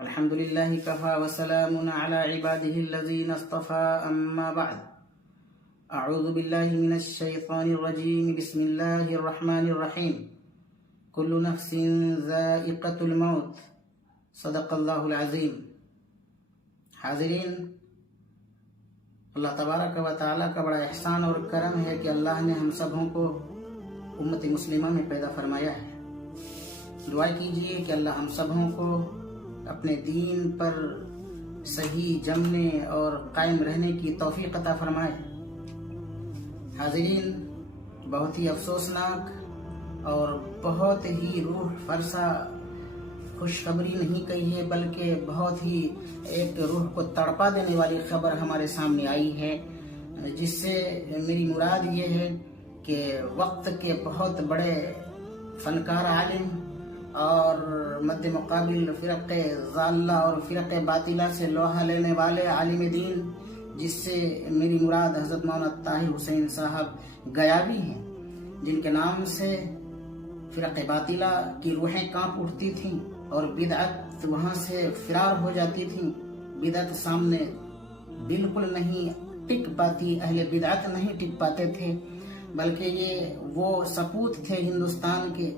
الحمد لله كفى وسلام على عباده الذين اصطفى أما بعد. أعوذ بالله من الشيطان الرجيم. بسم الله الرحمن الرحيم. كل نفس ذائقة الموت. صدق اللہ العظیم. حاضرین، اللہ تبارک و تعالیٰ کا بڑا احسان اور کرم ہے کہ اللہ نے ہم سبوں کو امت مسلمہ میں پیدا فرمایا ہے. دعا کیجئے کہ اللہ ہم سبوں کو اپنے دین پر صحیح جمنے اور قائم رہنے کی توفیق عطا فرمائے. حاضرین، بہت ہی افسوسناک اور بہت ہی روح فرسا خوشخبری نہیں کہی ہے، بلکہ بہت ہی ایک روح کو تڑپا دینے والی خبر ہمارے سامنے آئی ہے، جس سے میری مراد یہ ہے کہ وقت کے بہت بڑے فنکار عالم اور مد مقابل فرق ضالہ اور فرق باطلہ سے لوہا لینے والے عالم دین، جس سے میری مراد حضرت مولانا طاہر حسین صاحب غیابی ہیں، جن کے نام سے فرق باطلہ کی روحیں کانپ اٹھتی تھیں اور بدعت وہاں سے فرار ہو جاتی تھیں. بدعت سامنے بالکل نہیں ٹک پاتی، اہل بدعت نہیں ٹک پاتے تھے، بلکہ یہ وہ سپوت تھے ہندوستان کے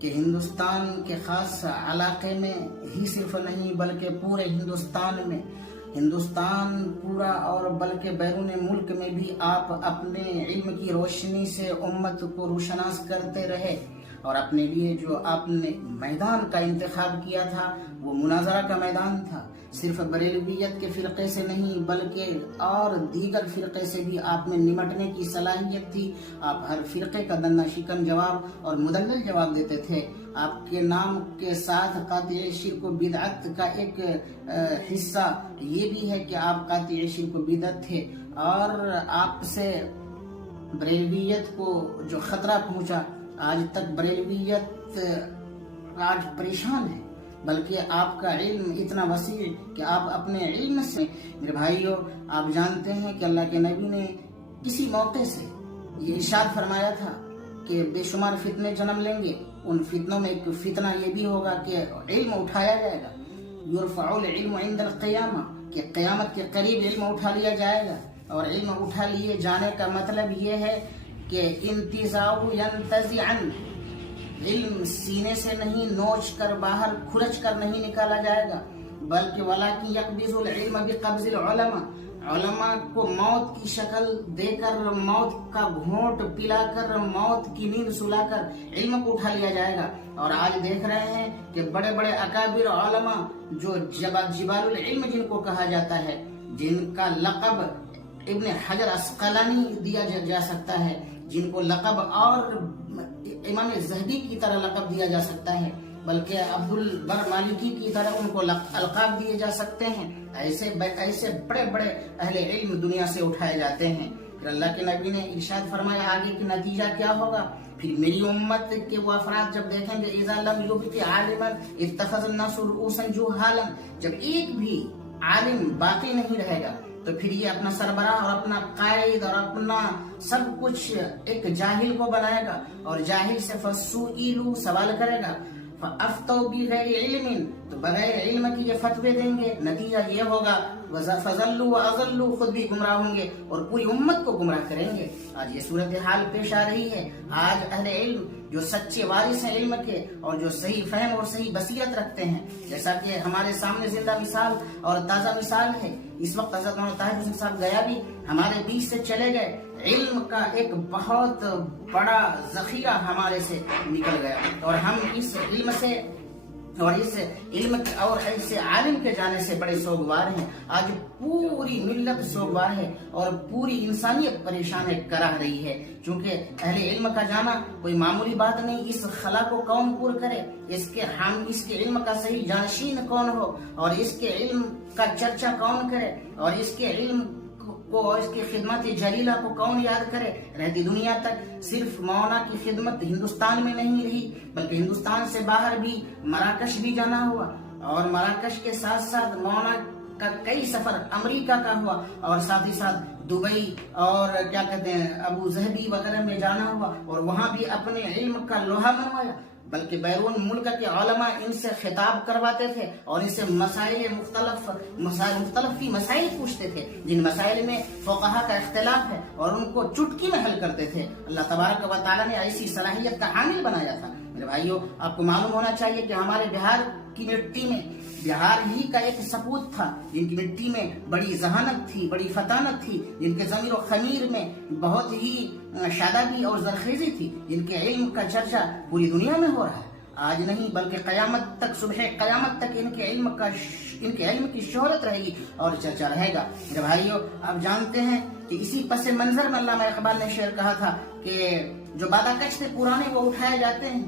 کہ ہندوستان کے خاص علاقے میں ہی صرف نہیں بلکہ پورے ہندوستان پورا اور بلکہ بیرون ملک میں بھی آپ اپنے علم کی روشنی سے امت کو روشناس کرتے رہے. اور اپنے لیے جو آپ نے میدان کا انتخاب کیا تھا وہ مناظرہ کا میدان تھا. صرف بریلویت کے فرقے سے نہیں بلکہ اور دیگر فرقے سے بھی آپ میں نمٹنے کی صلاحیت تھی. آپ ہر فرقے کا دندہ شکن جواب اور مدلل جواب دیتے تھے. آپ کے نام کے ساتھ قاطع شرک و بدعت کا ایک حصہ یہ بھی ہے کہ آپ قاطع شرک و بدعت تھے، اور آپ سے بریلویت کو جو خطرہ پہنچا، آج تک بریلویت آج پریشان ہے، بلکہ آپ کا علم اتنا وسیع کہ آپ اپنے علم سے، میرے بھائیوں، آپ جانتے ہیں کہ اللہ کے نبی نے کسی موقع سے یہ ارشاد فرمایا تھا کہ بے شمار فتنے جنم لیں گے. ان فتنوں میں ایک فتنہ یہ بھی ہوگا کہ علم اٹھایا جائے گا. یرفع العلم عند القیامہ، کہ قیامت کے قریب علم اٹھا لیا جائے گا. اور علم اٹھا لیے جانے کا مطلب یہ ہے کہ انتزاع ینتزعا، علم سینے سے نہیں نوچ کر باہر کھرچ کر نہیں نکالا جائے گا، بلکہ ولیکن یقبض العلم بقبض العلماء، علماء کو موت کی شکل دے کر، موت کا گھونٹ پلا کر، موت کی نیند سلا کر علم کو اٹھا لیا جائے گا. اور آج دیکھ رہے ہیں کہ بڑے بڑے اکابر علماء جو جبال العلم جن کو کہا جاتا ہے، جن کا لقب ابن حجر عسقلانی دیا جا سکتا ہے، جن کو لقب اور امام ذہبی کی طرح لقب دیا جا سکتا ہے، بلکہ عبد البر مالکی کی طرح ان کو القاب دیے جا سکتے ہیں، ایسے بڑے بڑے اہل علم دنیا سے اٹھائے جاتے ہیں. پھر اللہ کے نبی نے ارشاد فرمایا آگے کہ نتیجہ کیا ہوگا. پھر میری امت کے وہ افراد جب دیکھیں گے اذا لم یبق عالما اتخذ الناس رؤوسا جهالا، جب ایک بھی عالم باقی نہیں رہے گا تو پھر یہ اپنا سربراہ اور اپنا قائد اور اپنا سب کچھ ایک جاہل کو بنائے گا، اور جاہل سے فسئلوا، سوال کرے گا، فافتوا بغیر علم، تو بغیر علم کی یہ فتوے دیں گے. نتیجہ یہ ہوگا فضلوا واضلوا، خود بھی گمراہ ہوں گے اور پوری امت کو گمراہ کریں گے. آج یہ صورتحال پیش آ رہی ہے. آج اہل علم جو سچے وارث ہیں علم کے اور جو صحیح فہم اور صحیح بصیرت رکھتے ہیں، جیسا کہ ہمارے سامنے زندہ مثال اور تازہ مثال ہے، اس وقت حضرت مولانا طاہر حسین صاحب غیابی ہمارے بیچ سے چلے گئے. علم کا ایک بہت بڑا ذخیرہ ہمارے سے نکل گیا، اور ہم اس علم سے اور اس عالم کے جانے سے بڑے سوگوار ہیں. آج پوری ملت سوگوار ہے اور پوری انسانیت پریشان ہے، کراہ رہی ہے، چونکہ اہل علم کا جانا کوئی معمولی بات نہیں. اس خلا کو کون پور کرے، اس کے علم کا صحیح جانشین کون ہو، اور اس کے علم کا چرچا کون کرے، اور اس کے علم کو اور اس کی خدمت جلیلہ کو کون یاد کرے. رہتی دنیا تک صرف مولانا کی خدمت ہندوستان میں نہیں رہی، بلکہ ہندوستان سے باہر بھی مراکش بھی جانا ہوا، اور مراکش کے ساتھ ساتھ مولانا کا کئی سفر امریکہ کا ہوا، اور ساتھ ہی ساتھ دبئی اور ابو ظہبی وغیرہ میں جانا ہوا، اور وہاں بھی اپنے علم کا لوہا منوایا. بلکہ بیرون ملک کے علماء ان سے خطاب کرواتے تھے اور ان سے مختلف مسائل پوچھتے تھے، جن مسائل میں فقہا کا اختلاف ہے، اور ان کو چٹکی میں حل کرتے تھے۔ اللہ تبارک و تعالیٰ نے ایسی صلاحیت کا حامل بنایا تھا۔ میرے بھائیوں، آپ کو معلوم ہونا چاہیے کہ ہمارے بہار کی مٹی میں، بہار ہی کا ایک سپوت تھا جن کی مٹی میں بڑی ذہانت تھی، بڑی فطانت تھی، جن کے ضمیر و خمیر میں بہت ہی شادابی اور زرخیزی تھی، جن کے علم کا چرچا پوری دنیا میں ہو رہا ہے۔ آج نہیں بلکہ قیامت تک، صبح قیامت تک ان کے علم کی شہرت رہے گی اور چرچا رہے گا۔ میرے بھائیوں، آپ جانتے ہیں کہ اسی پس منظر میں علامہ اقبال نے شعر کہا تھا کہ جو بادہ کش تھے پرانے وہ اٹھائے جاتے ہیں،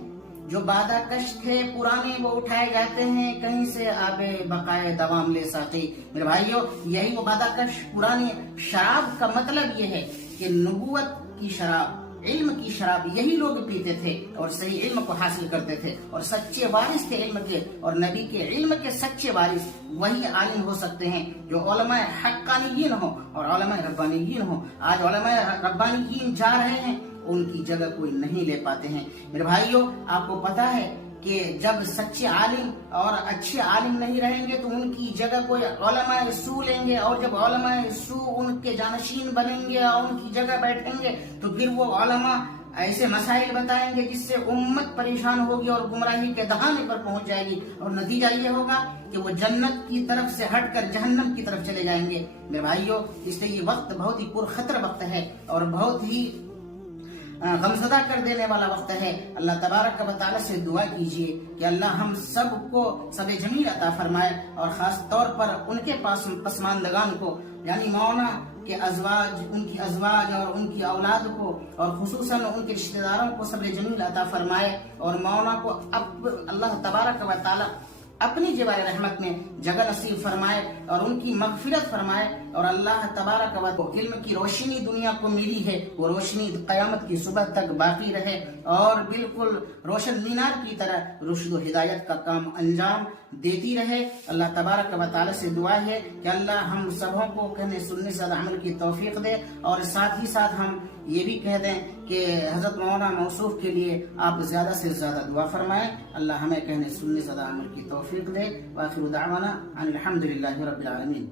جو بادہ کش تھے پرانے وہ اٹھائے جاتے ہیں، کہیں سے آب بقائے دوام لے ساقی۔ میرے بھائیوں، یہی وہ بادہ کش پرانے شراب کا مطلب یہ ہے کہ نبوت کی شراب، علم کی شراب یہی لوگ پیتے تھے اور صحیح علم کو حاصل کرتے تھے، اور سچے وارث تھے علم کے، اور نبی کے علم کے سچے وارث وہی عالم ہو سکتے ہیں جو علماء حقانیین ہوں اور علماء ربانیین ہوں۔ آج علماء ربانیین جا رہے ہیں، ان کی جگہ کوئی نہیں لے پاتے ہیں۔ میرے بھائیوں، آپ کو پتا ہے کہ جب سچے عالم اور اچھے عالم نہیں رہیں گے تو ان کی جگہ کوئی علماء سو لیں گے، اور جب علماء سو ان کے جانشین بنیں گے اور ان کی جگہ بیٹھیں گے تو پھر وہ علماء ایسے مسائل بتائیں گے جس سے امت پریشان ہوگی اور گمراہی کے دہانے پر پہنچ جائے گی، اور نتیجہ یہ ہوگا کہ وہ جنت کی طرف سے ہٹ کر جہنم کی طرف چلے جائیں گے۔ میرے بھائیوں، اس لیے یہ وقت بہت ہی پرخطر وقت ہے اور بہت ہی غمزدہ کر دینے والا وقت ہے۔ اللہ تبارک و تعالیٰ سے دعا کیجئے کہ اللہ ہم سب کو صبر جمیل عطا فرمائے، اور خاص طور پر ان کے پسماندگان کو، یعنی مولانا کے ازواج، ان کی ازواج اور ان کی اولاد کو، اور خصوصاً ان کے رشتہ داروں کو صبر جمیل عطا فرمائے، اور مولانا کو اللہ تبارک و تعالیٰ اپنی جوار رحمت میں جگہ نصیب فرمائے اور ان کی مغفرت فرمائے، اور اللہ تبارک و تعالیٰ علم کی روشنی دنیا کو ملی ہے، وہ روشنی قیامت کی صبح تک باقی رہے اور بالکل روشن مینار کی طرح رشد و ہدایت کا کام انجام دیتی رہے۔ اللہ تبارک و تعالیٰ سے دعا ہے کہ اللہ ہم سبوں کو کہنے سننے سے عمل کی توفیق دے، اور ساتھ ہی ساتھ ہم یہ بھی کہہ دیں کہ حضرت مولانا موصوف کے لیے آپ زیادہ سے زیادہ دعا فرمائیں، اللہ ہمیں کہنے سننے سے عمل کی توفیق دے۔ وآخر دعوانا ان الحمد للہ رب العالمین۔